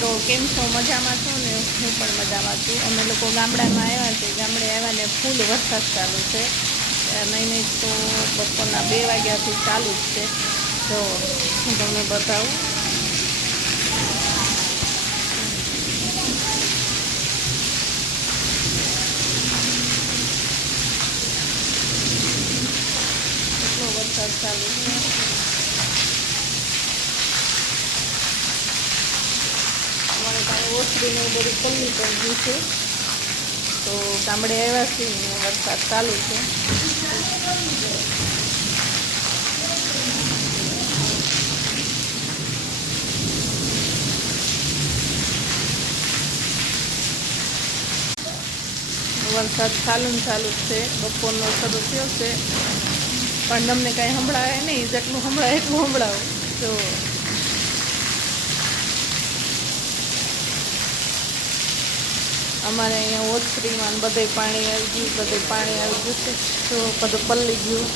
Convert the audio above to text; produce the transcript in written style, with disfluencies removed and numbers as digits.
તો કેમ છો? મજામાં છો ને? હું પણ મજામાં છું. અમે લોકો ગામડામાં આવ્યા છે. ગામડે આવ્યા ને ફૂલ વરસાદ ચાલુ છે. નહીં તો બપોરના 2 વાગ્યાથી ચાલુ જ છે. તો હું તમને બતાવું. કેટલો વરસાદ ચાલુ છે. અમારે પાસે ઓસરીને બધું પલ્લી પણ ગયું છે. તો ગામડે આવ્યા છીએ ને વરસાદ ચાલુ છે. વરસાદ ચાલુ જ છે. બપોરનો શરૂ થયો છે. પણ તમને કાંઈ સંભળાય નહીં. જેટલું સંભળાય એટલું સંભળાવું. તો અમારે અહીંયા ઓસરીમાં બધે પાણી આવી ગયું છે. તો બધું પલ્લી ગયું.